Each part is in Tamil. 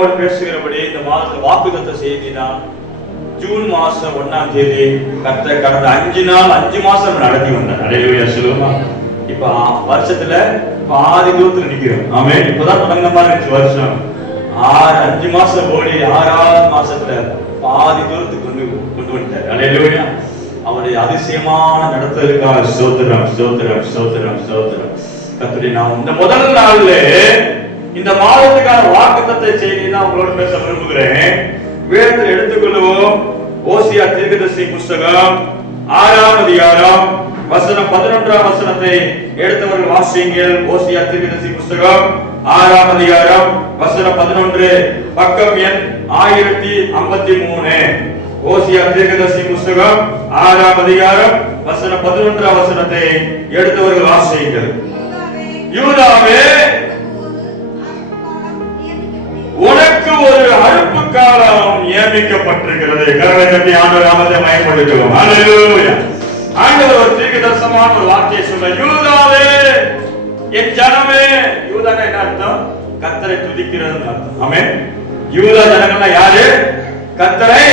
நம்மோடு பேசுகிறபடி இந்த மாதத்துல வாக்குத்தத்த செய்திதான் ஜூன் மாசம் 1ஆம் தேதி கர்த்தர் கடந்த 5 மாசம் நடத்தி வந்தார். அல்லேலூயா சொல்லுமா. இப்ப வருஷத்துல பாதி தூரத்துல நிக்கிறோம். ஆமென். இப்பதான் தொடங்கின மாதிரி இருந்துச்சு வருஷம். 5 மாசம் ஓடி 6ஆவது மாசத்துல பாதி தூரத்துக்கு கொண்டு வந்துட்டார். அல்லேலூயா. அவருடைய அதிசயமான நடத்தலுக்காக ஸ்தோத்திரம் ஸ்தோத்திரம் ஸ்தோத்திரம் ஸ்தோத்திரம். கர்த்தருடைய நாமம். இந்த முதல் நாள்ல இந்த மாதத்துக்கான வாக்குத்தத்த செய்தி தான் உங்களோட பேச விரும்புகிறேன். வேதத்தில் எடுத்துக்கொள்வோம். ஓசியா தீர்க்கதரிசி புஸ்தகம் 6ஆம் அதிகாரம் வசனம் 11ஆம் வசனத்தை எடுத்தவர்கள் வாசியுங்கள். ஓசியா தீர்க்கதரிசி புஸ்தகம் 6ஆம் அதிகாரம் வசனம் 11, பக்கம் எண் 1053. ஓசியா தீர்க்கதரிசி புஸ்தகம் 6ஆம் அதிகாரம் வசனம் 11ஆம் வசனத்தை எடுத்தவர்கள் வாசியுங்கள். யூதாவே, உனக்கு ஒரு அறுப்பு காலம் நியமிக்கப்பட்டிருக்கிறது. கரங்களை தட்டி ஆண்டவர் நாமத்தை மகிமைப்படுத்துவோம். அல்லேலூயா. ஆண்டவர் ஒரு தீர்க்கதரிசனமான ஒரு வார்த்தையை சொல்ல, யூதாவே என் ஜனமே. யூதான்னா என்ன அர்த்தம்? கர்த்தரை துதிக்கிறதுன்னு அர்த்தம். ஆமென். யூதா ஜனங்கள்னா யாரு? கர்த்தரை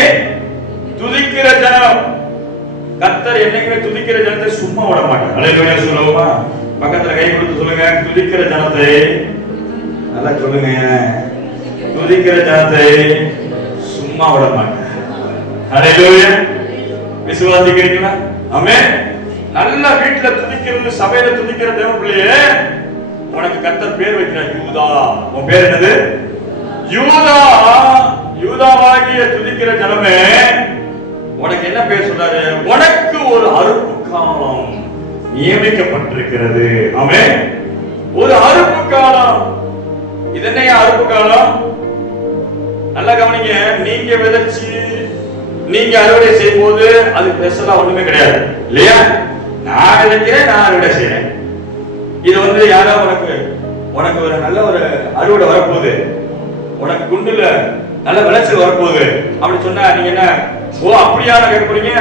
துதிக்கிற ஜனம். கர்த்தர் என்னைக்குமே துதிக்கிற ஜனத்தை சும்மா விட மாட்டார். அல்லேலூயா சொல்லுவோமா. பக்கத்துல கை கொடுத்து சொல்லுங்க, துதிக்கிற ஜனத்தை. நல்லா சொல்லுங்க, துதிக்கிற ஜனத்தை சும்மா விட மாட்டார். அல்லேலூயா. விசுவாசிக்கிறீங்களா? ஆமென். நல்ல வீட்டுல துதிக்கிறது, சபையில துதிக்கிற தேவ பிள்ளையே, உனக்கு கர்த்தர் பேர் வைக்கிறார் யூதா. உன் பேர் என்னது? யூதா. யூதாவாகிய துதிக்கிற ஜனமே, உனக்கு என்ன பேர் சொல்றாரு? உனக்கு ஒரு அறுப்பு காலம் நியமிக்கப்பட்டிருக்கிறது. ஆமென். ஒரு அறுப்பு காலம். இது என்ன அறுப்பு காலம்? நல்லா கவனிங்க. நீங்க விதைச்சு நீங்க அறுவடை செய்யும் போது அது ஸ்பெஷலா ஒண்ணுமே கிடையாது இல்லையா? நான் விதைக்கிறேன், நான் அறுவடை செய்யறேன். இது யாரோ உனக்கு ஒரு நல்ல ஒரு அறுவடை வரப்போகுது, உனக்கு குண்டுல நல்ல விளைச்சல் வரப்போகுது அப்படி சொன்னா நீங்க என்ன, ஓ அப்படியா கேட்பீங்க?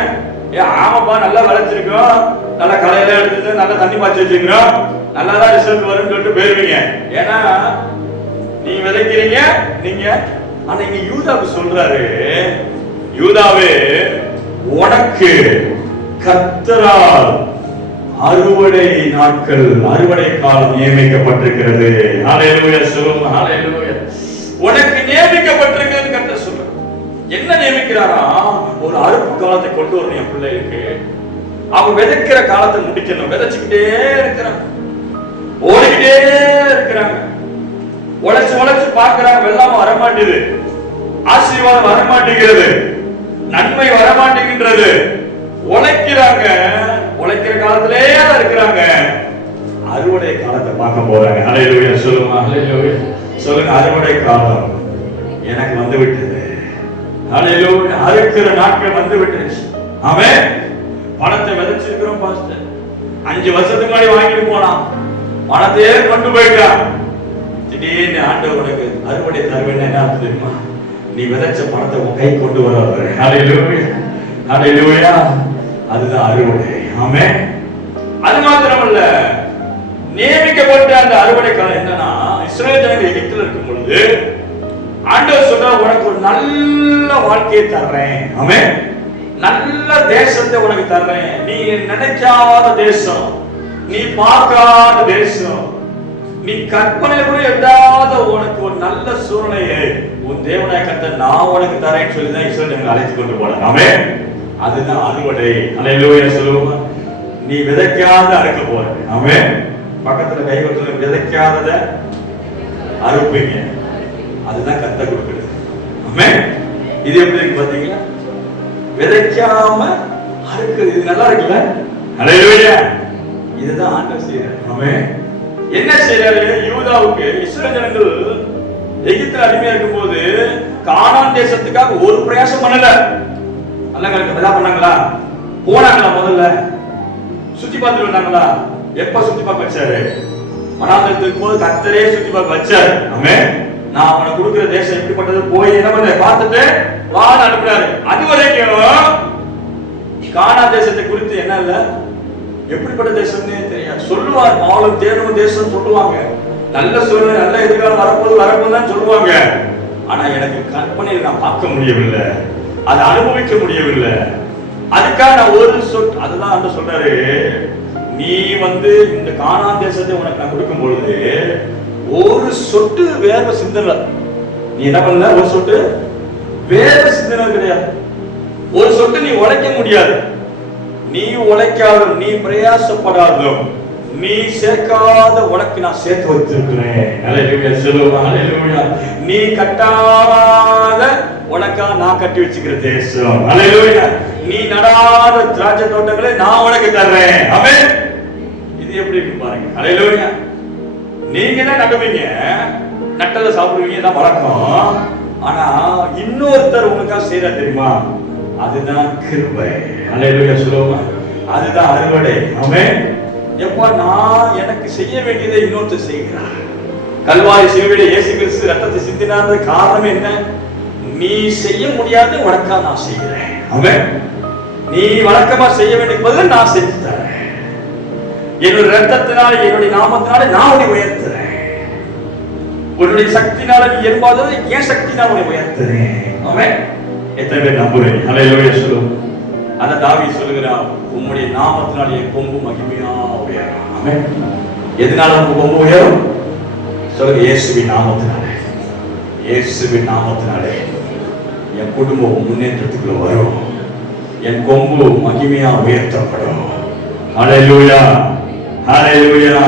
ஆமாப்பா நல்லா விளைச்சிருக்கோம், நல்ல களையெல்லாம் எடுத்துட்டு நல்லா தண்ணி பாய்ச்சி வச்சிருக்கிறோம், நல்லாதான் ரிசல்ட் வரும்னு சொல்லிட்டு போயிருவீங்க. ஏன்னா நீங்க விதைக்கிறீங்க நீங்க. ஆனா இங்க யூதாவுக்கு சொல்றாரு, யூதாவே உனக்கு கர்த்தரால் அறுவடை நாட்கள், அறுவடை காலம் நியமிக்கப்பட்டிருக்கிறது. ஹல்லேலூயா சொல்லுங்க. ஹல்லேலூயா. உனக்கு நியமிக்கப்பட்டிருக்கிறது கர்த்தர் சொல்றார். என்ன நியமிக்கிறாரா? ஒரு அறுப்பு காலத்தை கொண்டு வரணும் என் பிள்ளைகளுக்கு. அவங்க விதைக்கிற காலத்தை முடிக்கணும். விதைச்சுக்கிட்டே இருக்கிறாங்க, ஓடிக்கிட்டே இருக்கிறாங்க, உழைச்சு உழைச்சு பார்க்கிறாங்க, வெள்ளாம வரமாட்டேது, ஆசீர்வாதம் வரமாட்டேங்கிறது, நன்மை வரமாட்டேங்கின்றது. உழைக்கிறாங்க, உழைக்கிற காலத்திலே இருக்கிறாங்க, அறுவடை காலத்தை பார்க்க போறாங்க. ஹல்லேலூயா சொல்லுங்க. ஹல்லேலூயா சொல்லுங்க. அறுவடை காலம் எனக்கு வந்து விட்டது. ஹல்லேலூயா. அறுக்கிற நாட்கள் வந்து விட்டுருச்சு. ஆமென். பணத்தை விதைச்சிருக்கிறோம் பாஸ்டர், 5 வருஷத்துக்கு முன்னாடி வாங்கிட்டு போனான், பணத்தையே கொண்டு போயிட்டான். திடீர்னு ஆண்டவர் உனக்கு அறுவடை தருவேன்னு என்ன அர்த்தம் தெரியுமா? நீ விதைச்ச பணத்தை உன் கை கொண்டு வர்றாரு. ஹல்லேலூயா. ஹல்லேலூயா. அதுதான் அறுவடை. ஆமென். அது மாத்திரமல்ல, நியமிக்கப்பட்ட அந்த அறுவடை காலம் என்னன்னா, இஸ்ரவேல் ஜனங்கள் எகிப்தில் இருக்கும் பொழுது ஆண்டவர் சொல்றார், உனக்கு ஒரு நல்ல வாழ்க்கையை தர்றேன். ஆமென். நல்ல தேசத்தை உனக்கு தர்றேன். நீ நினைக்காத தேசம், நீ பார்க்காத தேசம், நீ கற்பனை கூட எட்டாத உனக்கு ஒரு நல்ல சூழ்நிலையை உன் தேவனாய கர்த்தர் நான் உனக்கு தரேன்னு சொல்லிதான் இஸ்ரவேல் ஜனங்களை அழைத்து கொண்டு போனார். ஆமென். அதுதான் அறுவடை. அல்லேலூயா சொல்லுவோமா. நீ விதைக்காத அறுக்க போற. ஆமென். பக்கத்துல கை கொடுத்து, விதைக்காதத அறுப்பீங்க. அதுதான் கர்த்தர் கொடுக்கிறது. ஆமென். இது எப்படி இருக்கு பாத்தீங்களா? விதைக்காம அறுக்குது. இது நல்லா இருக்குல்ல? அல்லேலூயா. இதுதான் ஆண்டவர் செய்யறார். ஆமென். என்ன செய்யறாரு? யூதாவுக்கு இஸ்ரவேல் ஜனங்கள் எகிப்தில் அடிமையா இருக்கும் போது கானான் தேசத்துக்காக ஒரு பிரயாசம் பண்ணல. நல்லா பண்ணாங்களா? போனாங்களா? முதல்ல சுத்தி பார்த்துட்டு வந்தாங்களா? எப்ப சுத்தி பார்க்க வச்சாரு? வனாந்தரத்துக்கு போது கர்த்தரே சுத்தி பார்க்க வச்சாரு. ஆமென். நான் அவனுக்கு கொடுக்கிற தேசம் எப்படிப்பட்டது, போய் என்ன பண்ண பார்த்துட்டு வான்னு அனுப்புறாரு. அது வரைக்கும் கானான் தேசத்தை குறித்து என்ன இல்ல, எப்படிப்பட்ட தேசம்னே தெரியாது. சொல்லுவார், மாலும் தேனும் தேசம் சொல்லுவாங்க, நல்ல சூழ்நிலை நல்ல எதிர்காலம் வரப்போது வரப்போதுதான் சொல்லுவாங்க. ஆனா எனக்கு கற்பனையில் நான் பார்க்க முடியவில்லை, அதை அனுபவிக்க முடியவில்லை. அதுக்காக நான் ஒரு சொட்டு, அதுதான் அந்த சொல்றாரு, நீ இந்த கானான் தேசத்தை உனக்கு நான் கொடுக்கும் பொழுது ஒரு சொட்டு வேர்வை சிந்தல. நீ என்ன பண்ணல? ஒரு சொட்டு வேர்வை சிந்தன கிடையாது. ஒரு சொட்டு நீ உழைக்க முடியாது. நீ உழைக்காத, நீ பிரயாசப்படாத, நீ சேர்க்காத உனக்கு நான் சேர்த்து வச்சிருக்கிறேன். அல்லேலூயா சொல்லுவா. அல்லேலூயா. நீ கட்டாத உனக்கா நான் கட்டி வச்சுக்கிற தேசம். அல்லேலூயா. நீ நடாத திராட்சை தோட்டங்களை நான் உனக்கு தர்றேன். ஆமென். இது எப்படி இருக்கு பாருங்க. அல்லேலூயா. நீங்க தான் நடுவீங்க, நட்டதை சாப்பிடுவீங்க, தான் வழக்கம். ஆனா இன்னொருத்தர் உங்களுக்கா செய்யற தெரியுமா? அதுதான் கிருபை. அல்லேலூயா சொல்லுவா. அதுதான் அறுவடை. ஆமென். எப்ப நான் எனக்கு செய்ய வேண்டியதை இன்னொருத்தர் செய்கிறார். கல்வாரி சிலுவையிலே இயேசு கிறிஸ்து ரத்தத்தை சிந்தினார். காரணம் என்ன? நீ செய்ய முடியாத உனக்கா நான் செய்கிறேன். ஆமென். நீ வழக்கமா செய்ய வேண்டிய பதில் நான் செஞ்சு தரேன். என்னுடைய ரத்தத்தினால, என்னுடைய நாமத்தினால நான் உன்னை உயர்த்துறேன். உன்னுடைய சக்தினால நீ எழும்பாதது என் சக்தினால உன்னை உயர்த்துறேன். ஆமென். எத்தனை பேர் நம்புறீங்க? அல்லேலூயா சொல்லுவோம். அத தாவீது சொல்லுகிறான், உம்முடைய நாமத்தினால என் கொம்பு மகிமையா உயரும். ஆமென். எதனால உங்க கொம்பு உயரும்? சொல்லுங்க. இயேசுவின் நாமத்தினாலே. இயேசுவின் நாமத்தினாலே என் குடும்பம் முன்னேற்றத்துக்குள்ள வரும். என் கொம்பு மகிமையா உயர்த்தப்படும். ஹல்லேலூயா. ஹல்லேலூயா.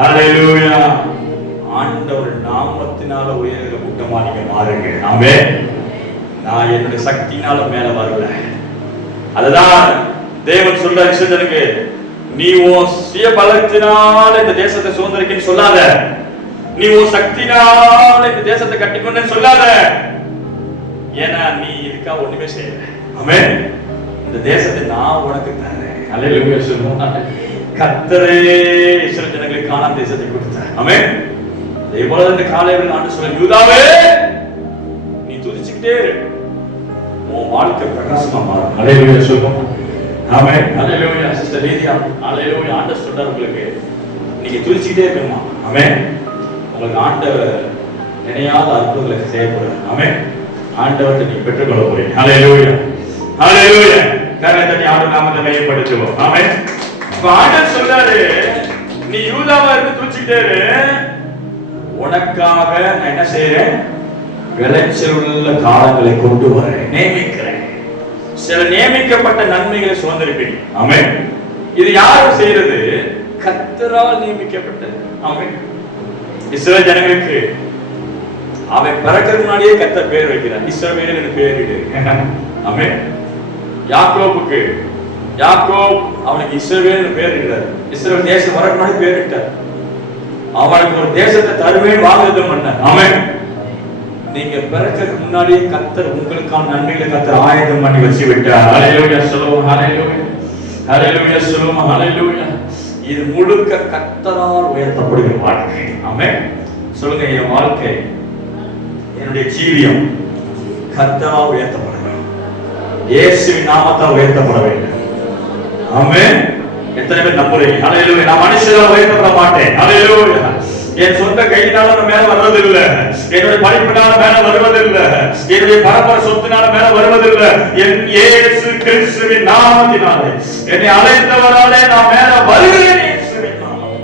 ஹல்லேலூயா. ஆண்டவர் நாமத்தினால உயர்கிற கூட்டமா நீங்க மாறுங்க. ஆமென். நான் என்னுடைய சக்தினால மேல வரல. அதுதான் தேவன் சொல்ற இஸ்ரவேலுக்கு, நீ உன் சுய பலத்தினால இந்த தேசத்தை சுதந்திரிக்கன்னு சொல்லாத. நீ உன் சக்தினால இந்த தேசத்தை கட்டிக்கொண்டேன்னு சொல்லாத. ஏன்னா நீ இதுக்கா ஒண்ணுமே செய்யல. ஆமென். இந்த தேசத்தை நான் உனக்கு தரேன். அல்லேலூயா சொல்லுவோம். கர்த்தரே இஸ்ரவேல் ஜனங்களுக்கு கானான் தேசத்தை கொடுத்தார். ஆமென். அதே போல இந்த காலையில் ஆண்டு சொல்ல, யூதாவே நீ துதிச்சுக்கிட்டே இரு, உன் வாழ்க்கை பிரகாசமா மாறும். அல்லேலூயா சொல்லுவோம். ஆமென். அல்லேலூயா. சிஸ்டர் லீதியா, அல்லேலூயா. ஆண்டவர் சொல்றார் உங்களுக்கு, நீங்க துதிச்சுக்கிட்டே இருக்கணுமா? ஆமென். உங்களுக்கு ஆண்டவர் நினையாத அற்புதங்களை செய்யப்படுறார். ஆமென். ஆண்டவர்கிட்ட நீ பெற்றுக்கொள்ள போறீங்க. அல்லேலூயா. அல்லேலூயா. கர்த்தருடைய ஆண்டவர் நாமத்தை மையப்படுத்துவோம். ஆமென். இப்ப ஆண்டவர் சொல்றாரு, நீ யூதாவா இருந்து துதிச்சுக்கிட்டே இரு, உனக்காக நான் என்ன செய்யறேன்? விளைச்சல் உள்ள காலங்களை கொண்டு வரேன், நியமிக்கிறேன். சில நியமிக்கப்பட்ட நன்மைகளை சுதந்திரிப்பீங்க. ஆமென். இது யாரும் செய்யறது? கர்த்தரால் நியமிக்கப்பட்டது. ஆமென். இஸ்ரவேல் ஜனங்களுக்கு அவன் பிறக்கிறதுக்கு முன்னாடியே கர்த்தர் பேர் வைக்கிறார். இஸ்ரவேல் என்று பேரிடு. ஆமென். யாக்கோபுக்கு, யாக்கோப் அவனுக்கு இஸ்ரவேல் பேர் இட்டார். இஸ்ரவேல் தேசம் வரக்கு முன்னாடி பேர் இட்டார். அவனுக்கு ஒரு தேசத்தை தருவேன் வாக்குத்தத்தம் பண்ணார். ஆமென். நீங்க பிறக்கிறதுக்கு முன்னாடியே கர்த்தர் உங்களுக்கான நன்மைகளை கர்த்தர் ஆயத்தம் பண்ணி வச்சு விட்டார். அல்லேலூயா சொல்லுவோம். அல்லேலூயா. அல்லேலூயா சொல்லுவோம். அல்லேலூயா. இது முழுக்க கர்த்தரால் உயர்த்தப்படுகிற வாழ்க்கை. ஆமென். சொல்லுங்க, என் வாழ்க்கை, என்னுடைய ஜீவியம் கர்த்தரால் உயர்த்தப்பட வேண்டும். இயேசுவின் நாமத்தால் உயர்த்தப்பட வேண்டும். ஆமென். எத்தனை பேர் நம்புறீங்க? அல்லேலூயா. நான் மனுஷரால் உயர்த்தப்பட மாட்டேன். அல்லேலூயா. என் சொந்த கையினால மேல வர்றதில்லை, என்னுடைய படிப்பினால மேல வருவதில்லை, என்னுடைய பரம்பரை சொத்தினால மேல வருவதில்லை. என் இயேசு கிறிஸ்துவின் நாமத்தினாலே என்னை அழைத்தவராலே நான் மேல வருகிறேன். இயேசுவின் நாமம்.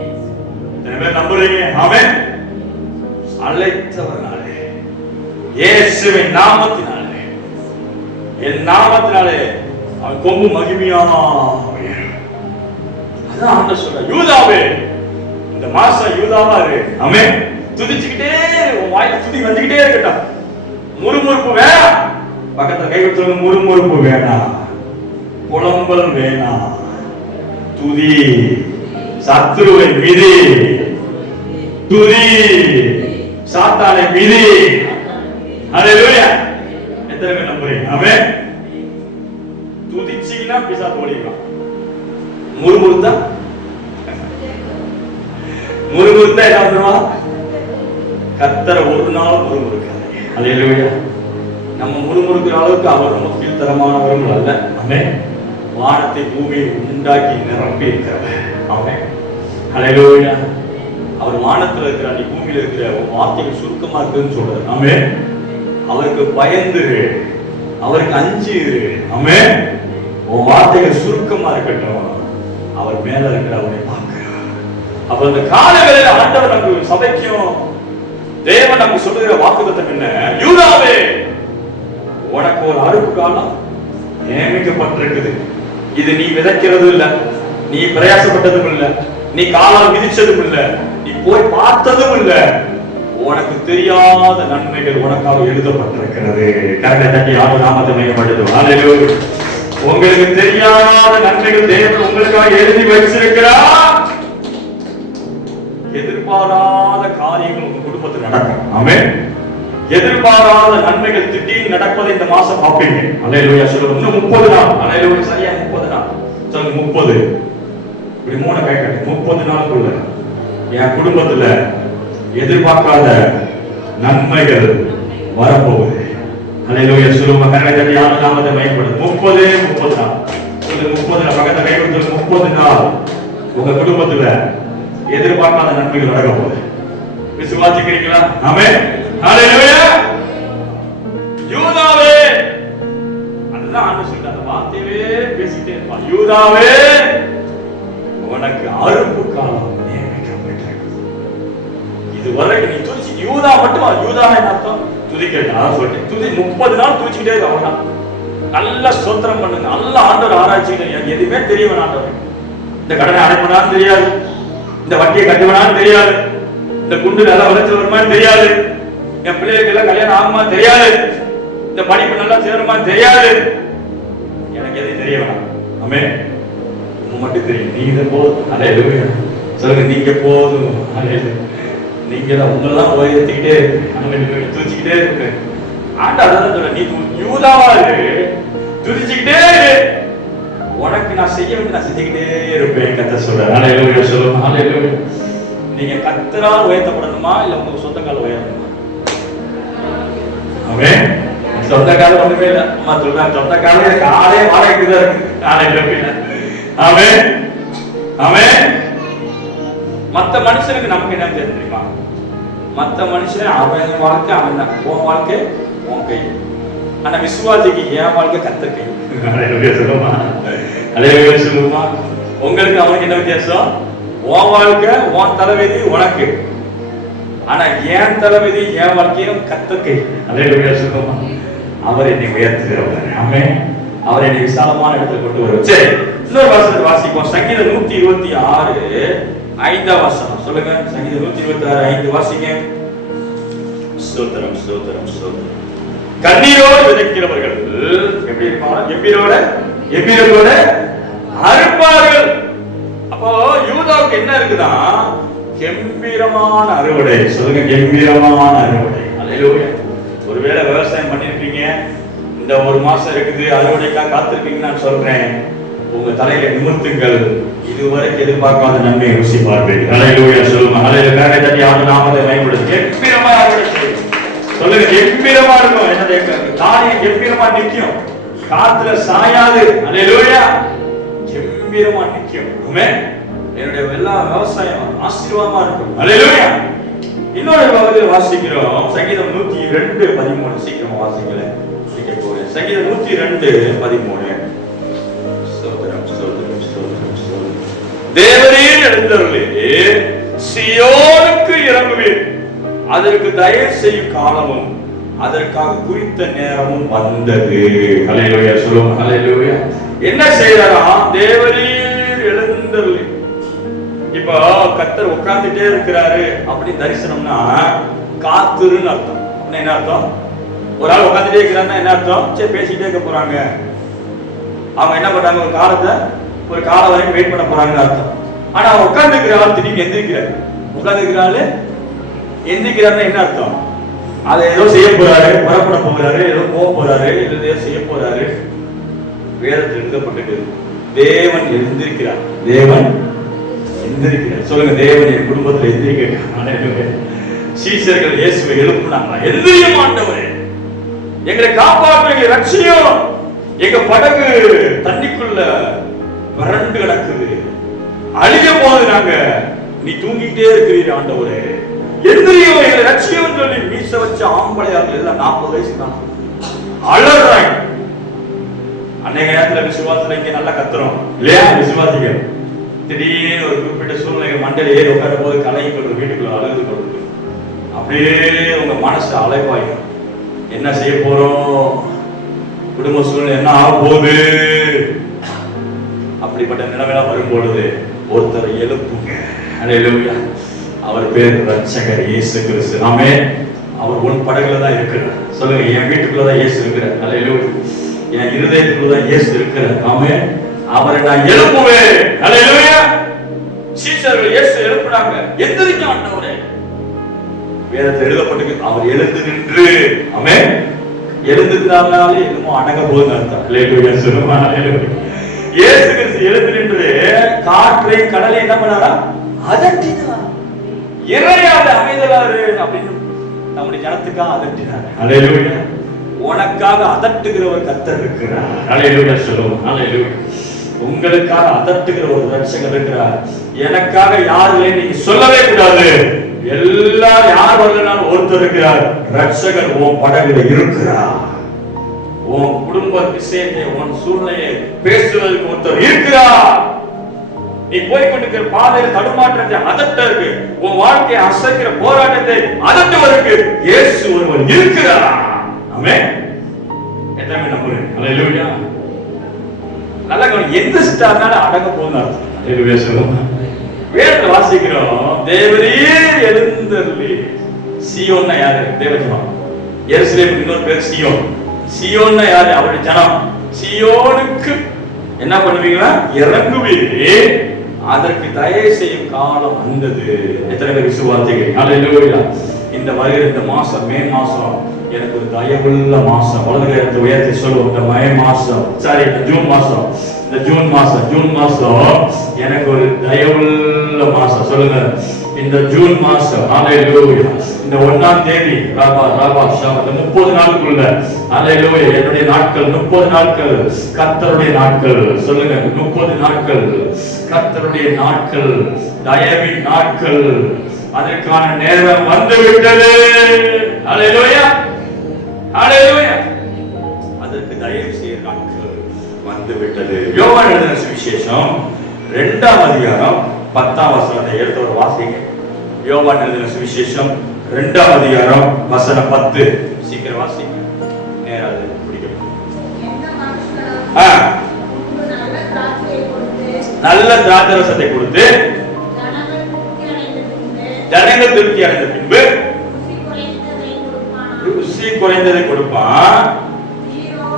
எத்தனை பேர் நம்புறீங்க? ஆமென். அழைத்தவராலே, இயேசுவின் நாமத்தினாலே, என் நாமத்தினாலே அவன் கொம்பு மகிமையா. அதான் ஆண்டவர் சொல்ற, யூதாவே இந்த மாசம் யூதாவா இரு. ஆமென். துதிச்சுக்கிட்டே இரு, உன் வாயில துதி வந்துகிட்டே இருக்கட்டும். முறுமுறுப்பு வேணாம். பக்கத்துல கை வச்சு, முறுமுறுப்பு வேணாம், புலம்பல் வேணாம். துதி, சத்துருவை மிதி, துதி, சாத்தானை மிதி. அல்லேலூயா. எத்தனை பேர் நம்புறீங்க? ஆமென். துதிச்சீங்கன்னா பிசாசு ஓடிடும். முறுமுறுத்தா முறுமுறுத்தா என்ன பண்ணுவா? கர்த்தரை ஒரு நாள் முறுமுறுக்காது. அல்லேலூயா. நம்ம முறுமுறுக்கிற அளவுக்கு அவர் ரொம்ப கீழ்த்தரமானவர்கள் அல்ல. ஆமென். வானத்தை பூமியை உண்டாக்கி நிரப்பி இருக்கிறவர். ஆமென். அல்லேலூயா. அவர் வானத்துல இருக்கிற, நீ பூமியில இருக்கிற வார்த்தைகள் சுருக்கமா இருக்குன்னு சொல்றாரு. ஆமென். அவருக்கு பயந்து, அவருக்கு அஞ்சு. ஆமென். உன் வார்த்தைகள் சுருக்கமா இருக்கட்டும். அவர் மேல இருக்கிற அவரை பார்க்கிறார். அப்ப இந்த காலங்களில் ஆண்டவர் நமக்கு சபைக்கும் தேவன் நமக்கு சொல்லுகிற வாக்குத்தத்தம் என்ன? யூதாவே, உனக்கு ஒரு அறுப்பு காலம் நியமிக்கப்பட்டிருக்குது. இது நீ விதைக்கிறதும் இல்ல, நீ பிரயாசப்பட்டதும் இல்ல, நீ காலால் மிதிச்சதும் இல்ல, நீ போய் பார்த்ததும் இல்ல. உனக்கு தெரியாத நன்மைகள் உனக்காக எழுதப்பட்டிருக்கிறது. கரங்களை தட்டி ஆண்டவர் நாமத்தை மகிமைப்படுத்துவோம். ஹல்லேலூயா. உங்களுக்கு தெரியாத நன்மைகள் தேவன் உங்களுக்காக எழுதி வச்சிருக்கிறார். எதிர்பாராத காரியங்கள் உங்க குடும்பத்தில் நடக்கும். ஆமென். எதிர்பாராத நன்மைகள் திடீர்னு நடப்பதை இந்த மாசம் பார்ப்பீங்க. ஹல்லேலூயா. சொல்லுங்க. இன்னும் 30 நாள். ஹல்லேலூயா. சரியா 30 நாள். சொல்லுங்க 30. இப்படி 3 கை கட்டி 30 நாளுக்குள்ள என் குடும்பத்துல எதிர்பார்க்காத நன்மைகள் வரப்போகுது. ஹல்லேலூயா. சொல்லுங்க. கரங்களை தட்டி ஆண்டவர் நாமத்தை மகிமைப்படுத்தும். 30 நாள். சொல்லுங்க 30 நாள். பக்கத்துல கை கொடுத்து 30 நாள் உங்க குடும்பத்துல எதிர்பார்க்காத நன்மைகள் நடக்க போகுது. விசுவாசிக்கிறீங்களா? ஆமென். ஹல்லேலூயா. யூதாவே, அதுதான் ஆண்டவர் சொல்றார். அந்த வார்த்தையே பேசிட்டே இருப்பான். யூதாவே, உனக்கு அறுப்பு காலம் நியமிக்கப்பட்டிருக்கிறது. இதுவரை நீ துதிச்சு யூதா மட்டும். யூதா என்ன அர்த்தம்? துதிக்கிறேன். அதான் சொல்லிட்டேன். துதி 30 நாள் துதிச்சுக்கிட்டே இருக்கு. அவ்வளவுதான். நல்ல ஸ்தோத்திரம் பண்ணுங்க. நல்ல ஆண்டவர் ஆராய்ச்சி. எதுவுமே தெரியவன் ஆண்டவர். இந்த கடனை அடைப்படான்னு தெரியாது, இந்த வட்டியை கட்டுவனான்னு தெரியாது, இந்த குண்டு நல்லா வளர்ச்சி வருமானு தெரியாது, என் பிள்ளைகளுக்கு எல்லாம் கல்யாணம் ஆகுமா தெரியாது, இந்த படிப்பு நல்லா சேருமா தெரியாது. எனக்கு எதையும் தெரிய வேணாம். ஆமென். மட்டும் தெரியும். நீங்க போதும். ஹல்லேலூயா. சொல்லுங்க. நீங்க போதும். ஹல்லேலூயா. நீங்க தான் உங்களெல்லாம் உயர்த்திக்கிட்டே துதிச்சுக்கிட்டே இருக்கு. ஆண்டவர் அதான் சொல்ற. நீ யூதாவா இரு, துதிச்சுக்கிட்டே இரு. உனக்கு நான் செய்ய வேண்டிய நான் செஞ்சுக்கிட்டே இருப்பேன். கர்த்தர் சொல்றார். ஹல்லேலூயா. சொல்லுங்க. ஹல்லேலூயா. நீங்க கர்த்தரால் உயர்த்தப்படணுமா இல்ல உங்க சொந்த கால உயரணுமா? ஆமென். சொந்த காலம் ஒண்ணுமே இல்ல. அம்மா சொல்றாங்க சொந்த காலம் காலே வாடகைக்கு தான் இருக்கு. ஹல்லேலூயா. ஆமென். ஆமென். மத்த மனுஷனுக்கு நமக்கு என்ன தெரியுமா? மத்த மனுஷன் அவன் வாழ்க்கை அவன் தான், உன் வாழ்க்கை உன் கை. ஆனா விசுவாசிக்கு என் வாழ்க்கை கர்த்தர் கை. ஹல்லேலூயா. சொல்லுமா. ஹல்லேலூயா. சொல்லுமா. உங்களுக்கு அவனுக்கு என்ன வித்தியாசம்? உன் வாழ்க்கை உன் தலைவிதி உனக்கு, ஆனா என் தலைவிதி என் வாழ்க்கையும் கர்த்தர் கை. ஹல்லேலூயா. சொல்லுமா. அவர் என்னை உயர்த்துகிறவர். ஆமென். அவர் என்னை விசாலமான இடத்துல கொண்டு வருவார். சரி, இன்னொரு வசனத்தை வாசிப்போம். சங்கீதம் 126 5ஆம் வசனம். சொல்லுங்க. சங்கீதம் 126 5 வாசிங்க. ஸ்தோத்திரம் ஸ்தோத்திரம் ஸ்தோத்திரம். கண்ணீரோடு விதைக்கிறவர்கள் எப்படி இருப்பாங்க? எம்பிரோட அறுப்பார்கள். அப்போ யூதாவுக்கு என்ன இருக்குதா? கம்பீரமான அறுவடை. சொல்லுங்க. கம்பீரமான அறுவடை. ஹல்லேலூயா. ஒருவேளை விவசாயம் பண்ணிருக்கீங்க, இந்த ஒரு மாசம் இருக்குது, அறுவடைக்காக காத்திருக்கீங்கன்னு நான் சொல்றேன். உங்க தலையில நிமிர்த்துங்கள். இதுவரைக்கும் எதிர்பார்க்காத நன்மையை ருசி பார்ப்பீர்கள். ஹல்லேலூயா. சொல்லுங்க. ஹல்லேலூயா. கரங்களை தட்டி ஆண்டவர் நாமத்தை மகிமைப்படுத்துங்க. கம்பீரமா அறுவடை செய்யுங்க. சொல்லுங்க. கம்பீரமா இருக்கும். என்ன தானியம் கம்பீரமா நிக்கும், காத்துல சாயாது. ஹல்லேலூயா. கம்பீரமா நிக்கும். ஆமென். என்னுடைய எல்லா விவசாயம் ஆசீர்வாதமா இருக்கும். ஹல்லேலூயா. இன்னொரு பகுதியில் வாசிக்கிறோம். சங்கீதம் 102:13. சீக்கிரமா வாசிக்கல. சங்கீதம் 102:13. தேவரீர் எழுந்தருளே, சீயோனுக்கு இறங்குவீர். அதற்கு தயவு செய்யும் காலமும் அதற்காக குறித்த நேரமும் வந்தது. ஹல்லேலூயா. சொல்லுங்க. ஹல்லேலூயா. என்ன செய்யறா? தேவரீர் எழுந்தருளே. இப்ப கர்த்தர் உட்கார்ந்துட்டே இருக்கிறாரு அப்படி தரிசனம்னா காத்துருன்னு அர்த்தம். என்ன அர்த்தம்? ஒரு ஆள் உட்காந்துட்டே இருக்கிறாருன்னா என்ன அர்த்தம்? சரி பேசிக்கிட்டே இருக்க போறாங்க. அவங்க என்ன பண்றாங்க? ஒரு காலம் வரைக்கும் வெயிட் பண்ண போறாங்கன்னு அர்த்தம். ஆனா உட்கார்ந்து இருக்கிற ஆள் திடீர்னு எந்திரிக்கிறாரு. உட்கார்ந்து இருக்கிற ஆளு எந்திரிக்கிறாருன்னா என்ன அர்த்தம்? அதை ஏதோ செய்ய போறாரு, புறப்பட போகிறாரு, ஏதோ போக போறாரு, ஏதோ செய்ய போறாரு. வேதத்தில் எழுதப்பட்டது தேவன் எந்திரிக்கிறார். தேவன் எந்திரிக்கிறார். சொல்லுங்க. தேவன் என் குடும்பத்தில் எந்திரிக்கிறார். சீஷர்கள் இயேசுவை எழுப்புனாங்க. எந்திரியும் ஆண்டவரே, எங்களை காப்பாற்று, எங்களை ரட்சியும். எங்க படகு தண்ணிக்குள்ள வறண்டு கிடக்குது, அழிய போது நாங்க, நீ தூங்கிட்டே இருக்கிறீர் ஆண்டவரே, எந்திரியும் எங்களை ரட்சியும் சொல்லி மீச வச்சு ஆம்பளை ஆட்கள் எல்லாம் 40 வயசுக்கு தான் அழறாங்க. அன்னைய நேரத்துல விசுவாசத்துல இங்க நல்லா கத்துறோம் இல்லையா? விசுவாசிகள் திடீர்னு ஒரு குறிப்பிட்ட சூழ்நிலை மண்டையில ஏறி உட்கார போது கலையை கொண்டு வீட்டுக்குள்ள அழுது கொண்டு அப்படியே உங்க மனசு அலைப்பாயும். என்ன செய்ய போறோம்? குடும்ப சூழ்நிலை என்ன ஆக போகுது? அப்படிப்பட்ட நிலைமையெல்லாம் வரும்பொழுது ஒருத்தர் எழுப்புங்க. அல்லேலூயா. அவர் பேர் ரட்சகர் இயேசு கிறிஸ்து. ஆமென். அவர் உன் படகுல தான் இருக்கிறார். சொல்லுங்க, என் வீட்டுக்குள்ளதான் இயேசு இருக்கிறார். அல்லேலூயா. என் இருதயத்துக்குள்ளதான் இயேசு இருக்கிறார். ஆமென். அவரை நான் எழுப்புவேன். அல்லேலூயா. சீஷர்கள் இயேசு எழுப்புனாங்க. எந்திரிங்க ஆண்டவரே. வேதத்தில் எழுதப்பட்டிருக்கு, அவர் எழுந்து நின்று. ஆமென். எழுந்துட்டாலே என்னமோ அடங்க போகுதுன்னு அர்த்தம். அல்லேலூயா. சொல்லுமா. அல்லேலூயா. இயேசு கிறிஸ்து எழுந்து நின்று காற்றை கடலை என்ன பண்ணாரா? அதட்டினார். இறையாத அமைதலாரு அப்படின்னு நம்முடைய ஜனத்துக்காக அதட்டினார். அல்லேலூயா. உனக்காக அதட்டுகிற ஒரு கர்த்தர் இருக்கிறார். அல்லேலூயா. சொல்லுவோம். அல்லேலூயா. உங்களுக்காக அதட்டுகிற ஒரு ரட்சகர் இருக்கிறார். எனக்காக யாருமே நீங்க சொல்லவே கூடாது. எல்லாரும் யார் வரலனாலும் ஒருத்தர் இருக்கிறார். ரட்சகர் உன் படகுல இருக்கிறார். உன் குடும்ப விஷயத்தை, உன் சூழ்நிலையை பேசுவதற்கு ஒருத்தர் இருக்கிறார். நீ போய்கொண்டிருக்கிற பாதையில் தடுமாற்றத்தை அதட்டருக்கு, உன் வாழ்க்கையை அசைக்கிற போராட்டத்தை அதட்டுவதற்கு இயேசு ஒருவர் இருக்கிறார். ஆமென். எத்தனை நம்புறேன்? அல்லேலூயா. நல்லா எந்த ஸ்டார்னால அடங்க போகுதுன்னு அர்த்தம். அல்லேலூயா. சொல்லுங்க. வேதத்தை வாசிக்கிறோம், தேவரீர் எழுந்தருளி. சீயோன்னா யாரு? தேவஜனம். எருசலேமுக்கு இன்னொரு பேர் சீயோன். சீயோன்னா யாரு? அவருடைய ஜனம். சீயோனுக்கு என்ன பண்ணுவீங்களா? இறங்குவீரே. அதற்கு தயவு செய்யும் காலம் வந்தது. எத்தனை பேர் விசுவாசிகள்? அல்லேலூயா. இந்த வருகிற இந்த மாசம், மே மாசம், எனக்கு ஒரு தயவுள்ள மாசம். வலதுகரத்தை உயர்த்தி சொல்லுவோம். இந்த மே மாசம், சாரி, ஜூன் மாசம், இந்த ஜூன் மாசம் எனக்கு ஒரு தயவுள்ள மாசம். சொல்லுங்க, இந்த ஜூன் மாசம். அல்லேலூயா. இந்த 1ஆம் தேதி ராபா இந்த 30 நாளுக்குள்ள, அல்லேலூயா, என்னுடைய நாட்கள் 30 நாட்கள் கர்த்தருடைய நாட்கள். சொல்லுங்க, 30 நாட்கள் கர்த்தருடைய நாட்கள், தயவின் நாட்கள். அதற்கான நேரம் வந்து விட்டது. அல்லேலூயா. அல்லேலூயா. அதற்கு தயவு செய்ய நாட்கள் வந்து விட்டது. யோவான் எழுதின சுவிசேஷம் 2ஆம் அதிகாரம் 10ஆம் வசனத்தை எடுத்து ஒரு வாசிங்க. யோவான் எழுதின சுவிசேஷம் 2ஆம் அதிகாரம் வசனம் 10. சீக்கிரம் வாசிங்க. நேராது பிடிக்கும். நல்ல திராட்சரசத்தை கொடுத்து ஜனங்கள் திருப்தி அடைந்த பின்பு ருசி குறைந்ததை கொடுப்பான்.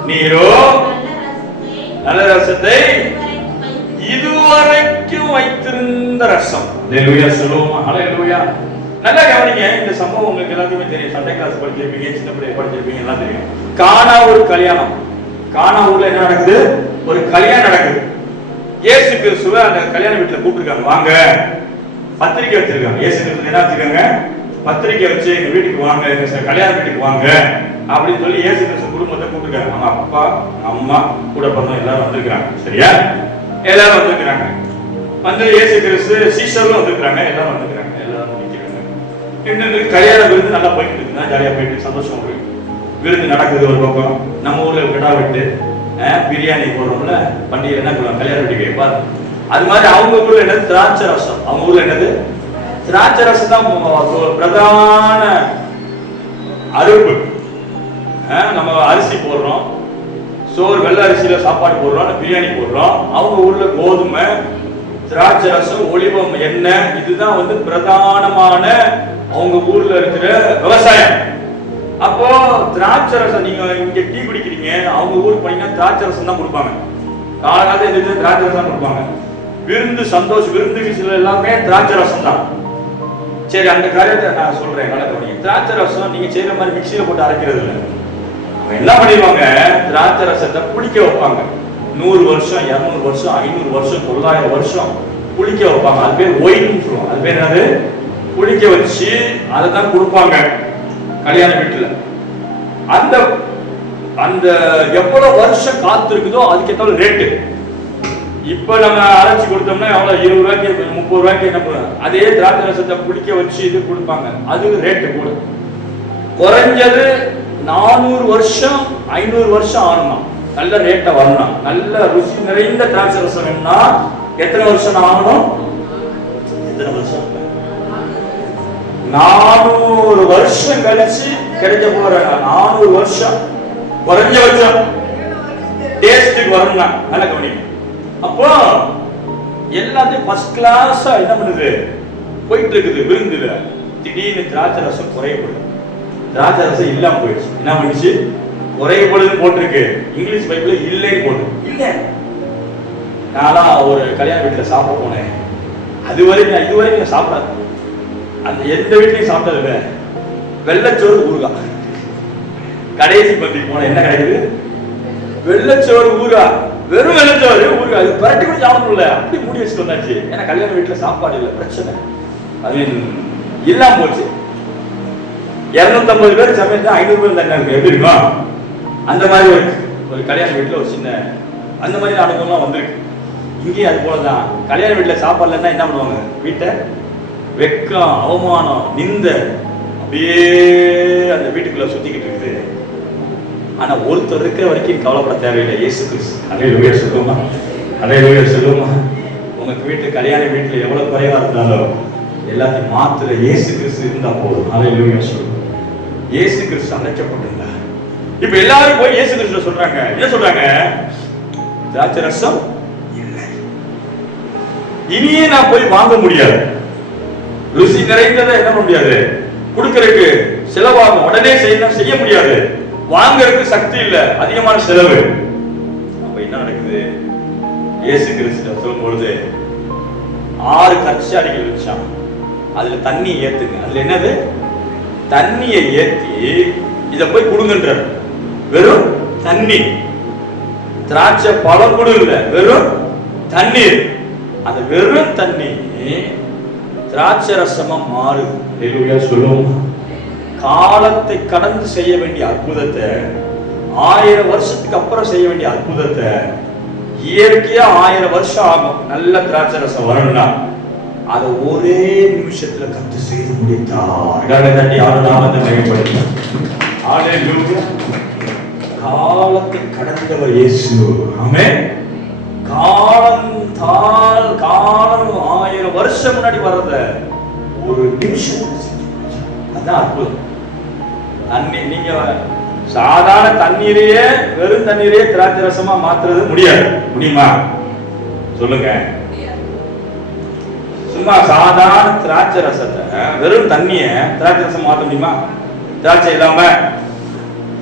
நீரோ நல்ல ரசத்தை இதுவரைக்கும் வைத்திருந்த ரசம். அல்லேலூயா. சொல்லுவோமா. அல்லேலூயா. நல்லா கவனிங்க. இந்த சம்பவம் உங்களுக்கு எல்லாத்துக்குமே தெரியும். சண்டே கிளாஸ் படிச்சிருப்பீங்க, சின்ன பிள்ளை படிச்சிருப்பீங்க, எல்லாம் தெரியும். கானா ஒரு கல்யாணம். கானா ஊர்ல என்ன நடக்குது? ஒரு கல்யாணம் நடக்குது. இயேசு கிறிஸ்துவை அந்த கல்யாண வீட்டுல கூப்பிட்டுருக்காங்க. வாங்க, பத்திரிக்கை வச்சிருக்காங்க. இயேசு கிறிஸ்து என்ன வச்சிருக்காங்க? பத்திரிக்கை வச்சு எங்க வீட்டுக்கு வாங்க, எங்க கல்யாண வீட்டுக்கு வாங்க அப்படின்னு சொல்லி இயேசு கிறிஸ்து குடும்பத்தை கூப்பிட்டுருக்காங்க. அவங்க அப்பா, அம்மா, கூட பிறந்தவங்க எல்லாரும் வந்திருக்காங்க. சரியா? எல்லாரும் வந்திருக்கிறாங்க. வந்து இயேசு கிறிஸ்து சீஷர்களும் வந்திருக்கிறாங்க. எல்லாரும் வந்திருக்கிறாங்க. எல்லாரும் நிற்கிறாங்க. கல்யாண விருந்து நல்லா போயிட்டு இருக்குன்னா ஜாலியா போயிட்டு சந்தோஷம் போயிட்டு விருந்து நடக்குது. ஒரு பக்கம் நம்ம ஊர்ல கிடா வெட்டு, பிரியாணி போடுறோம்ல, பண்டிகை என்ன பண்ணுவாங்க? கல்யாண வீட்டுக்கு வைப்பார். அது மாதிரி அவங்க ஊர்ல என்னது? திராட்சை ரசம். அவங்க ஊர்ல என்னது? திராட்சை ரசம் தான் பிரதான அறுப்பு. நம்ம அரிசி போடுறோம், சோறு, வெள்ளை அரிசியில சாப்பாடு போடுறோம், பிரியாணி போடுறோம். அவங்க ஊர்ல கோதுமை, திராட்சை ரசம், ஒலிவம் எண்ணெய், இதுதான் வந்து பிரதானமான அவங்க ஊர்ல இருக்கிற விவசாயம். அப்போ திராட்சை ரசம், நீங்க இங்க டீ குடிக்கிறீங்க, அவங்க ஊருக்கு போனீங்கன்னா திராட்சை ரசம் தான் கொடுப்பாங்க. காலகாலத்துல எதிர்த்து திராட்சை ரசம் கொடுப்பாங்க. விருந்து, சந்தோஷம், விருந்து சில எல்லாமே திராட்சை ரசம் தான். சரி, அந்த காரியத்தை நான் சொல்றேன். கலக்க திராட்சை ரசம் நீங்க செய்யற மாதிரி மிக்சியில போட்டு அரைக்கிறது இல்லை. என்ன பண்ணிடுவாங்க? திராட்சை ரசத்தை புளிக்க வைப்பாங்க. 100 வருஷம், 200 வருஷம், 500 வருஷம், 900 வருஷம் புளிக்க வைப்பாங்க. அது பேர் ஒயின்னு சொல்லுவாங்க. அது பேர் என்னது? புளிக்க வச்சு அதை தான் கொடுப்பாங்க கல்யாண வீட்டுல. அந்த அந்த எவ்வளவு வருஷம் காத்து இருக்குதோ அதுக்கேற்ற ரேட்டு. இப்ப நம்ம அரைச்சி கொடுத்தோம்னா எவ்வளவு? 20 ரூபாய்க்கு, 30 ரூபாய்க்கு என்ன பண்ணுவாங்க? அதே திராட்சை ரசத்தை புளிக்க வச்சு இது கொடுப்பாங்க. அது ரேட்டு கூட. குறைஞ்சது 400 வருஷம் 500 வருஷம் ஆகணும். நல்ல ரேட்டை வரணும். நல்ல ருசி நிறைந்த திராட்சை ரசம் வேணும்னா எத்தனை வருஷம் ஆகணும்? எத்தனை வருஷம்? 400 வருஷம் கழிச்சு கிடைக்க போற 400 வருஷம் குறைஞ்சபட்சம் டேஸ்டுக்கு வரணும்னா நல்ல கவனிங்க. அப்போ எல்லாத்தையும் ஃபர்ஸ்ட் கிளாஸா என்ன பண்ணுது போயிட்டு இருக்குது விருந்துல. திடீர்னு திராட்சை ரசம் குறையப்படுது. திராட்சை ரசம் இல்லாம போயிடுச்சு. என்ன பண்ணுச்சு? குறையப்படுதுன்னு போட்டிருக்கு. இங்கிலீஷ் பைபிள்ல இல்லைன்னு போட்டு இல்ல. நான் ஒரு கல்யாண வீட்டுல சாப்பிட போனேன். இதுவரைக்கும் நான் சாப்பிடாது. அந்த எந்த வீட்லையும் சாப்பிட்டது இல்லை. வெள்ளச்சோறு ஊறுகாய். கடைசி பத்தி போன என்ன கிடைக்குது? வெள்ளச்சோறு ஊறுகாய். வெறும் வெள்ளச்சோறு ஊறுகாய். அது பரட்டி கூட சாப்பிடல. அப்படி மூடி வச்சுட்டு வந்தாச்சு. ஏன்னா கல்யாண வீட்டுல சாப்பாடு இல்லை, பிரச்சனை. அது இல்லாம போச்சு. 250 பேர் சமையல் 500 பேர் தானே இருக்கு. எப்படி இருக்கும்? அந்த மாதிரி ஒரு கல்யாண வீட்டுல ஒரு சின்ன அந்த மாதிரி அனுபவம்லாம் வந்திருக்கு. இங்கேயும் அது போலதான். கல்யாண வீட்டுல சாப்பாடுலன்னா என்ன பண்ணுவாங்க? வீட்டை வெக்கம், அவமானம், நிந்த அப்படியே அந்த வீட்டுக்குள்ள சுத்திக்கிட்டு இருக்குது. ஆனா ஒருத்தர் இருக்கிற வரைக்கும் கவலைப்பட தேவையில்லை. இயேசு கிறிஸ்து. அல்லேலூயா சொல்லுமா? அல்லேலூயா சொல்லுமா? உங்களுக்கு வீட்டு கல்யாண வீட்டுல எவ்வளவு குறைவா இருந்தாலும் எல்லாத்தையும் மாத்துற இயேசு கிறிஸ்து இருந்தா போதும். அல்லேலூயா சொல்லுமா? இயேசு கிறிஸ்து அழைக்கப்பட்டிருந்தா. இப்ப எல்லாரும் போய் இயேசு கிறிஸ்து சொல்றாங்க. என்ன சொல்றாங்க? திராட்சை ரசம் இல்லை, இனியே நான் போய் வாங்க முடியாது. ருசி நிறைந்ததை என்ன பண்ண முடியாது, கொடுக்கறதுக்கு செலவாகும். உடனே செய்ய முடியாது. வாங்கறதுக்கு சக்தி இல்ல, அதிகமான செலவு. அப்ப என்ன நடக்குது? இயேசு கிறிஸ்து சொல்லும் பொழுது 6 கற்சாடிகள் வச்சான். அதுல தண்ணி ஏத்துங்க. அதுல என்னது? தண்ணியை ஏத்தி இத போய் கொடுங்கன்ற. வெறும் தண்ணி. திராட்சை பழம் கூட இல்ல, வெறும் தண்ணீர். அந்த வெறும் தண்ணி திராட்சை ரசமா மாறுது. அல்லேலூயா சொல்லுவோம். காலத்தை கடந்து செய்ய வேண்டிய அற்புதத்தை, 1000 வருஷத்துக்கு அப்புறம் செய்ய வேண்டிய அற்புதத்தை, இயற்கையா 1000 வருஷம் ஆகும் நல்ல திராட்சை ரசம் வரணும்னா, அதை ஒரே நிமிஷத்துல கத்து செய்து முடித்தார். காலத்தை கடந்தவர் இயேசு. ஆமென். காலம் 1000 வருஷம் முன்னாடி வர்றத ஒரு நிமிஷம். அதான் அற்புதம். தண்ணி நீங்க சாதாரண தண்ணீரையே, வெறும் தண்ணீரையே திராட்சை ரசமா மாத்துறது முடியாது. முடியுமா? சொல்லுங்க. சும்மா சாதாரண திராட்சை ரசத்தை, வெறும் தண்ணிய திராட்சை ரசம் மாத்த முடியுமா? திராட்சை இல்லாம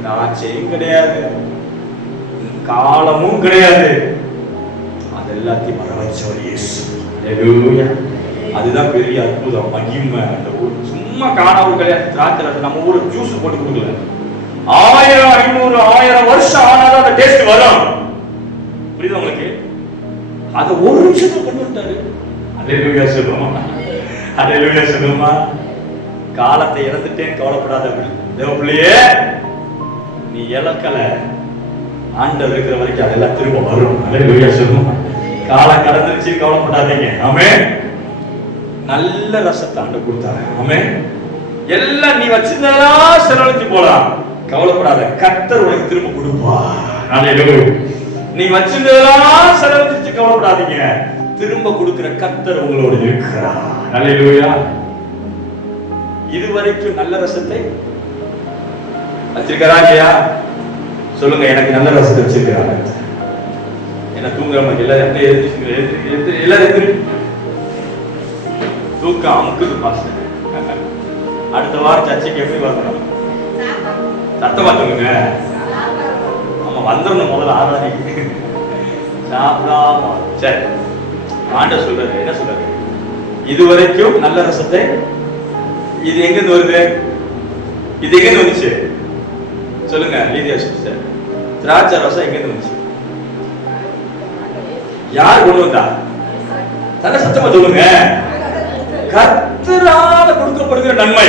திராட்சையும் கிடையாது, காலமும் கிடையாது. அது எல்லாத்தையும் வர வச்சவர் இயேசு. அல்லேலூயா. அதுதான் பெரிய அற்புதம், மகிமை. அந்த சும்மா காணாம கிடையாது. திராட்சை ரசம் நம்ம ஊர் ஜூஸ் போட்டு கொடுக்கல. 1000, 500, 1000 வருஷம் ஆனாலும் அந்த டேஸ்ட் வரும். புரியுது உங்களுக்கு? அதை ஒரு நிமிஷத்துல கொண்டு வந்துட்டாரு. அல்லேலூயா சொல்லுமா? அல்லேலூயா சொல்லுமா? காலத்தை இழந்துட்டேன் கவலைப்படாத தேவ பிள்ளையே, நீ இழக்கல, ஆண்டவர் இருக்கிற வரைக்கும் அதெல்லாம் திரும்ப வரும். அல்லேலூயா சொல்லுமா? காலம் கடந்துருச்சு, கவலைப்படாதீங்க. ஆமென். நல்ல ரசத்தை ஆண்டவர் கொடுத்தாரு. ஆமென். எல்லாம் நீ வச்சிருந்ததெல்லாம் செலவழிச்சு போலாம், கவலைப்படாத, கர்த்தர் உனக்கு திரும்ப கொடுப்பார். அல்லேலூயா. நீ வச்சிருந்ததெல்லாம் செலவழிச்சு கவலைப்படாதீங்க, திரும்ப கொடுக்கிற கர்த்தர் உங்களோடு இருக்கிறார். அல்லேலூயா. இதுவரைக்கும் நல்ல ரசத்தை வச்சிருக்கிறா இல்லையா? சொல்லுங்க. எனக்கு நல்ல ரசத்தை வச்சிருக்கிறாங்க. என்ன தூங்குற எல்லாரும் தூக்கம் அமுக்குது பாஸ்டர். அடுத்த வாரம் சர்ச்சைக்கு எப்படி வரணும்? சத்தமா தூங்குங்க. ஆமா, வந்துடணும் முதல்ல ஆராதனைக்கு. சாப்பிடாம சரி. ஆண்டவர் சொல்றாரு, என்ன சொல்றாரு? இதுவரைக்கும் நல்ல ரசத்தை, இது எங்க இருந்து வருது? இது எங்க இருந்து வந்துச்சு? சொல்லுங்க லீதியா சிஸ்டர். திராட்சை ரசம் எங்க இருந்து வந்துச்சு? யார் கொண்டு வந்தா? நல்ல சத்தமா சொல்லுங்க. கர்த்தரால கொடுக்கப்படுகிற நன்மை.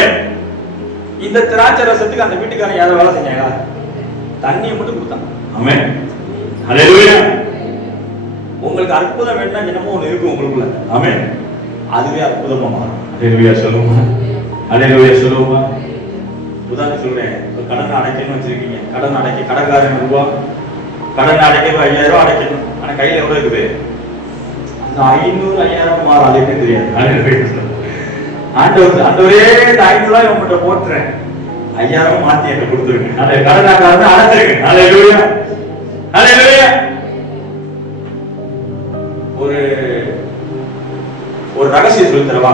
இந்த திராட்சை ரசத்துக்கு அந்த வீட்டுக்காரன் யாரும் வேலை செஞ்சாங்க? தண்ணியை மட்டும் கொடுத்தாங்க. ஆமென். அல்லேலூயா. உங்களுக்கு அற்புதம் வேண்டாம், என்னமோ ஒண்ணு இருக்கு உங்களுக்குள்ள. ஆமென். அதுவே அற்புதமா மாறும். அல்லேலூயா சொல்லுமா? அல்லேலூயா சொல்லுமா? உதாரணம் சொல்றேன், இப்போ கடன் அடைக்கணும்னு வச்சிருக்கீங்க. கடன் அடைக்க கடைக்காரன் ரூபா கடன் அடைக்கணும், 5000 ரூபா அடைக்கணும். ஆனா கையில எவ்வளவு இருக்குது? அந்த 500 5000 மாற அழைக்க தெரியாது. ஆண்டவரே இந்த 500 ரூபாய் உங்கள்கிட்ட போட்டுறேன், 5000 மாத்தி என்கிட்ட கொடுத்துருங்க. அதை கடனாக்காரன் அடைச்சிருங்க. அல்லேலூயா, அல்லேலூயா. ஒரு ரகசியம் சொல்லி தரவா?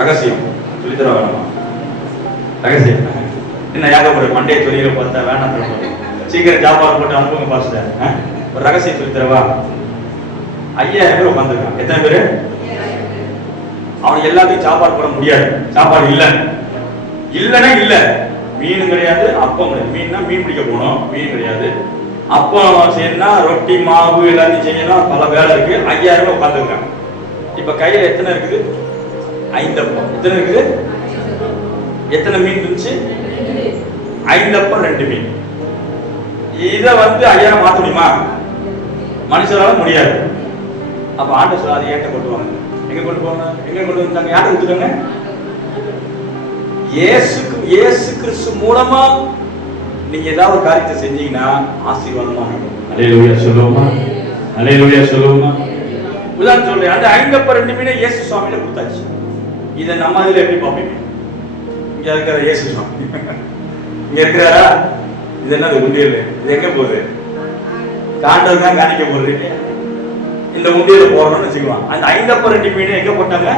ரகசியம் சொல்லி தர வேணுமா? ரகசியம் என்ன? யாகப்பட மண்டே தொழில பார்த்தா வேணாம், சீக்கிரம் சாப்பாடு போட்டு அனுப்புங்க பாஸ்டர். ஒரு ரகசியம் சொல்லி தரவா? 5000 பேர் உட்காந்துருக்கான். எத்தனை பேரு? அவனுக்கு எல்லாத்தையும் சாப்பாடு போட முடியாது. சாப்பாடு இல்லைன்னா இல்ல. மீன் கிடையாது, அப்பம் கிடையாது. மீன்னா மீன் பிடிக்க போனோம், மீன் கிடையாது. அப்பம் செய்யணும்னா ரொட்டி மாவு எல்லாத்தையும் செய்யணும், பல வேலை இருக்கு. 5000 பேர் உட்காந்துருக்காங்க. இப்ப கையில எத்தனை இருக்குது? 5 அப்பம். எத்தனை இருக்குது? எத்தனை மீன் இருந்துச்சு? 5 அப்பம் 2 மீன். இத 5000 மாத்த முடியுமா? மனுஷனால முடியாது. அப்ப ஆண்டு சொல்ல அதை ஏன்ட்ட கொண்டு வாங்க. எங்க கொண்டு போங்க? எங்க கொண்டு வந்தாங்க? யாரை கொடுத்துட்டாங்க? இயேசு கிறிஸ்து மூலமா நீங்க ஏதாவது ஒரு காரியத்தை செஞ்சீங்கன்னா ஆசீர்வாதமா இருக்கும். அல்லேலூயா சொல்லுவோமா? அல்லேலூயா சொல்லுவோமா? உதாரணம் சொல்றேன், அந்த 5 அப்பம் 2 மீனை இயேசு சுவாமியில கொடுத்தாச்சு. இதை நம்ம இதுல எப்படி பார்ப்பீங்க? இங்க இருக்கிற இயேசு சுவாமி இங்க இருக்கிறாரா? இது என்னது? உண்டியல். இது எங்க போகுது? காண்டல் தான் காணிக்க போகுது. இந்த உண்டியல போறோம்னு வச்சுக்கலாம். அந்த 5 அப்பம் 2 மீனை எங்க போட்டாங்க?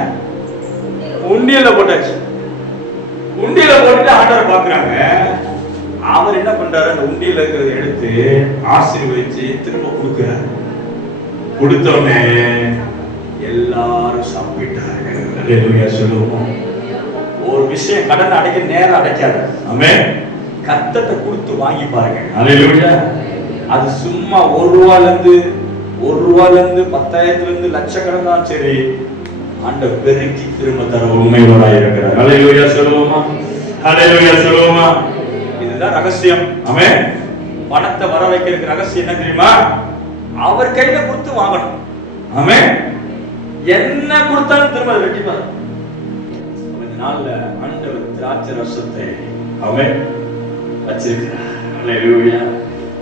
உண்டியல்ல போட்டாச்சு. உண்டியல போட்டுட்டு ஆண்டவர் பாக்குறாங்க. அவர் என்ன பண்றாரு? அந்த உண்டியல இருக்கிறத எடுத்து ஆசீர்வதிச்சு திரும்ப கொடுக்கிறார். கொடுத்தோடனே எல்லாரும் சாப்பிட்டாங்க. அல்லேலூயா சொல்லுவோம். ஒரு விஷயம் கடன் அடைக்க நேரம் அடைக்காது. ஆமென். கர்த்தத்தை கொடுத்து வாங்கி பாருங்க. அல்லேலூயா. அது சும்மா 1 ரூபாயில இருந்து 10,000 இருந்து லட்சக்கணக்கான சரி, ஆண்டவர் பெருக்கி திரும்ப தர உண்மையோடாய் இருக்கிறார். அல்லேலூயா சொல்லுவோமா? அல்லேலூயா சொல்லுவோமா? இதுதான் ரகசியம். ஆமென். பணத்தை வர வைக்கிறதுக்கு ரகசியம் என்ன தெரியுமா? அவர் கையில கொடுத்து வாங்கணும். ஆமென். என்ன கொடுத்தாலும் திரும்ப வெட்டிப்பார். இந்த நாள்ல ஆண்டவர் திராட்சை ரசத்தை ஆமென் வச்சிருக்கிறார். அல்லேலூயா.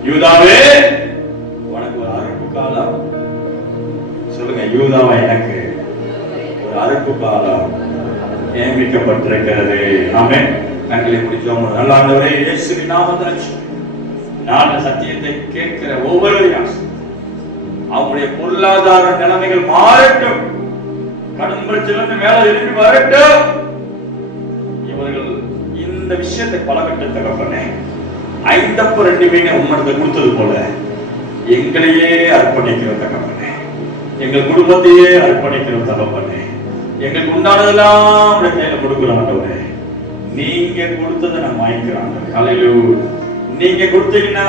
யூதாவே உனக்கு ஒரு அறுப்பு காலம். சொல்லுங்க, யூதாவா எனக்கு ஒரு அறுப்பு காலம் நியமிக்கப்பட்டிருக்கிறது. ஆமென். கண்களை முடிச்சோம். நல்ல ஆண்டவரே, இயேசுவின் நாமத்தில் நாள சத்தியத்தை கேட்கிற ஒவ்வொருவரையும் அவங்களுடைய பொருளாதார நிலைமைகள் மாறட்டும். கடன் பிரச்சனை மேல எழுப்பி வரட்டும். இவர்கள் இந்த விஷயத்தை பலகட்ட தகப்பனே, 5 அப்பம் 2 மீனை உம்மிடத்தை கொடுத்தது போல எங்களையே அர்ப்பணிக்கிற தகப்பனே, எங்கள் குடும்பத்தையே அர்ப்பணிக்கிற தகப்பனே, எங்களுக்கு உண்டானதெல்லாம் கையில கொடுக்கிறோம் ஆண்டவரே. நீங்க கொடுத்ததை நான் வாங்கிக்கிறோம். அல்லேலூயா. நீங்க கொடுத்தீங்கன்னா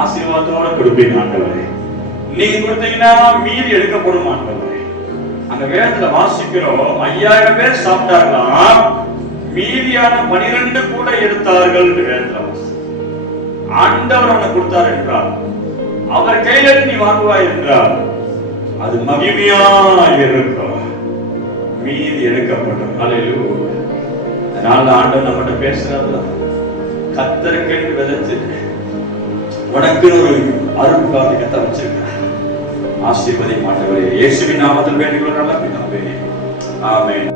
ஆசீர்வாதத்தோட கொடுப்பீங்க ஆண்டவரே. நீங்க கொடுத்தீங்கன்னா மீதி எடுக்கப்படும் ஆண்டவரே. அந்த வேதத்துல வாசிக்கிறோம், 5000 பேர் சாப்பிட்டார்களாம், மீதியான 12 கூட எடுத்தார்கள் என்று வேதத்துல வாசி. ஆண்டவர் அவனை கொடுத்தார் என்றால், அவர் கையில நீ வாங்குவாய் என்றால் அது மகிமையாக இருக்கும், மீதி எடுக்கப்படும். அல்லேலூயா. அதனால ஆண்டவர் நம்மகிட்ட பேசுறாரு, கர்த்தருக்கு விதைச்சு உனக்கு ஒரு அருள் காலத்தை கத்த வச்சிருக்கிறார். ஆசீர்வதி ஆண்டவரே, இயேசுவின் நாமத்தில் வேண்டிக் கொள்கிறேன். ஆமென்.